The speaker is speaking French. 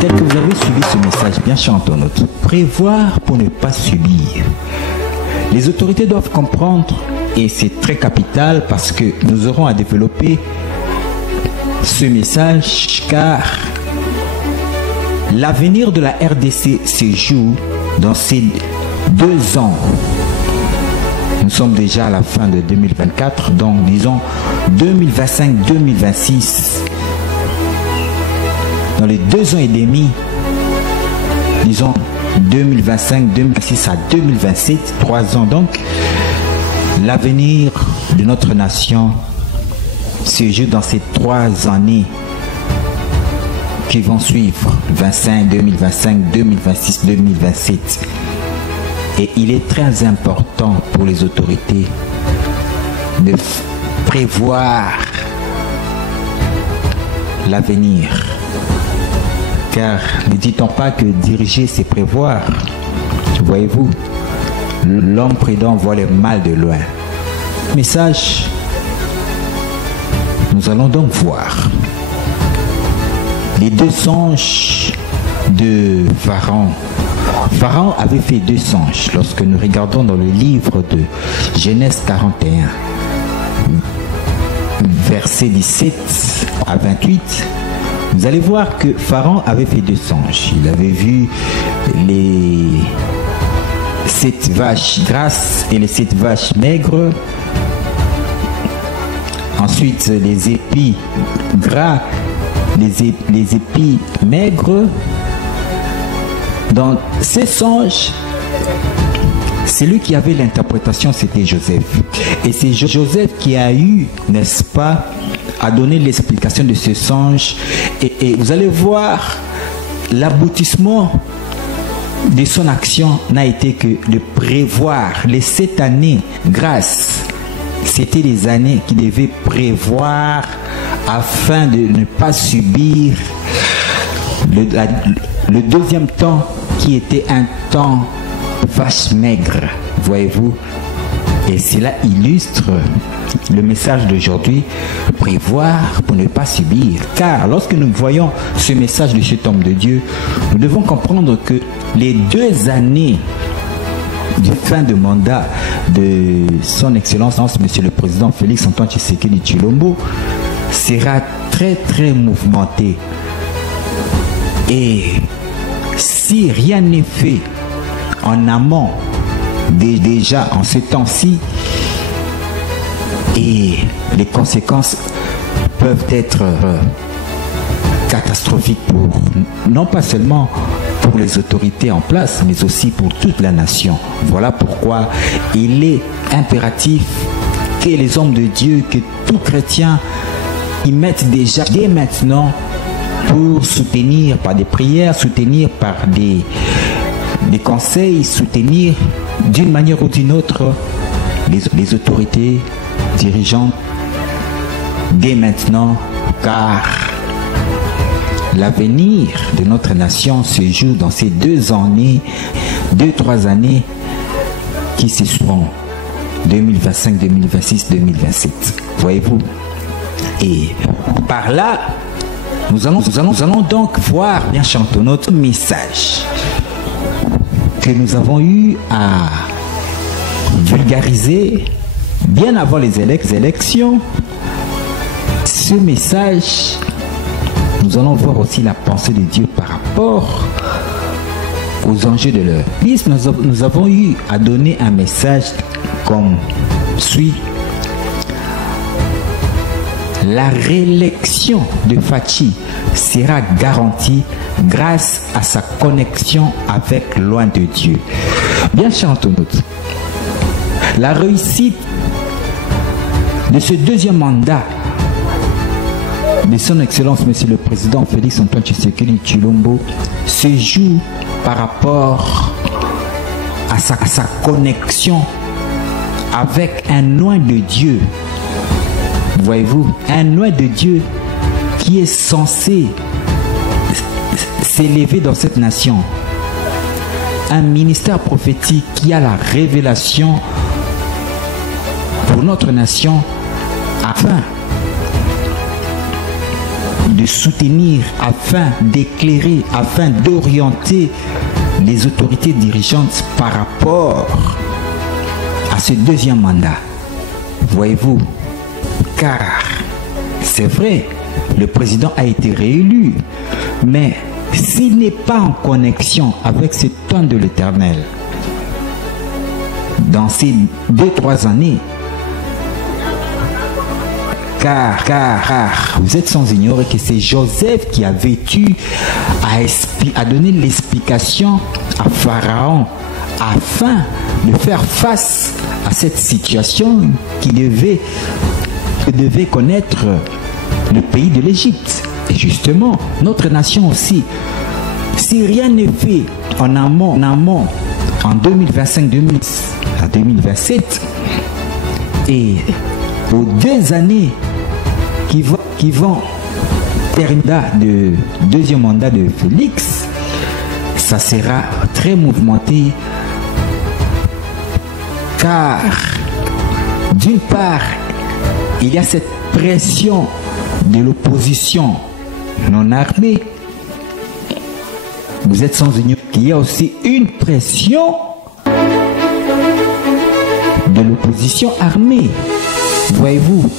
Tel que vous avez suivi ce message bien chantonnote, prévoir pour ne pas subir. Les autorités doivent comprendre, et c'est très capital parce que nous aurons à développer ce message, car l'avenir de la RDC se joue dans ces 2 ans. Nous sommes déjà à la fin de 2024, donc disons 2025-2026. Dans les 2 ans et demi, disons 2025, 2026 à 2027, 3 ans donc, l'avenir de notre nation se joue dans ces 3 années qui vont suivre, 25, 2025, 2026, 2027. Et il est très important pour les autorités de prévoir l'avenir. Car ne dit-on pas que diriger, c'est prévoir? Voyez-vous, l'homme prudent voit le mal de loin. Message, nous allons donc voir les 2 songes de Pharaon. Pharaon avait fait 2 songes. Lorsque nous regardons dans le livre de Genèse 41, versets 17 à 28, vous allez voir que Pharaon avait fait 2 songes. Il avait vu les 7 vaches grasses et les 7 vaches maigres. Ensuite, les épis gras, les épis maigres. Dans ces songes, celui qui avait l'interprétation, c'était Joseph. Et c'est Joseph qui a eu, n'est-ce pas, à donner l'explication de ce songe. Et vous allez voir, l'aboutissement de son action n'a été que de prévoir les 7 années grâce. C'était les années qu'il devait prévoir afin de ne pas subir le deuxième temps qui était un temps vache maigre, voyez-vous. Et cela illustre le message d'aujourd'hui, prévoir pour ne pas subir. Car lorsque nous voyons ce message de cet homme de Dieu, nous devons comprendre que les 2 années de fin de mandat de son Excellence, Monsieur le Président Félix Antoine Tshisekedi Tshilombo, sera très très mouvementé. Et si rien n'est fait en amont, déjà en ce temps-ci, et les conséquences peuvent être catastrophiques pour, non pas seulement pour les autorités en place, mais aussi pour toute la nation. Voilà pourquoi il est impératif que les hommes de Dieu, que tout chrétien, y mettent déjà dès maintenant pour soutenir par des prières, soutenir par des conseils, soutenir d'une manière ou d'une autre les autorités dirigeantes dès maintenant, car l'avenir de notre nation se joue dans ces 2 années, 2-3 années qui se seront 2025, 2026, 2027. Voyez-vous? Et par là, nous allons donc voir bien chanter notre message que nous avons eu à vulgariser bien avant les élections. Ce message, nous allons voir aussi la pensée de Dieu par rapport aux enjeux de l'heure. Nous avons eu à donner un message comme suit. La réélection de Fachi sera garantie grâce à sa connexion avec loin de Dieu. Bien chantons-nous. La réussite de ce 2e mandat de son Excellence Monsieur le Président Félix Antoine Tshisekedi Tshilombo se joue par rapport à sa connexion avec un loin de Dieu. Voyez-vous, un loin de Dieu qui est censé s'élever dans cette nation. Un ministère prophétique qui a la révélation pour notre nation afin de soutenir, afin d'éclairer, afin d'orienter les autorités dirigeantes par rapport à ce deuxième mandat. Voyez-vous, car c'est vrai, le président a été réélu, mais s'il n'est pas en connexion avec ce temps de l'Éternel, dans ces 2-3 années, car vous êtes sans ignorer que c'est Joseph qui a vécu à donner l'explication à Pharaon afin de faire face à cette situation qui devait connaître le pays de l'Égypte. Et justement, notre nation aussi, si rien n'est fait en amont, en 2025, 2027, et aux 2 années qui vont terminer le deuxième mandat de Félix, ça sera très mouvementé, car d'une part, il y a cette pression de l'opposition non armée. Vous êtes sans ignorer qu'il y a aussi une pression de l'opposition armée. Voyez-vous,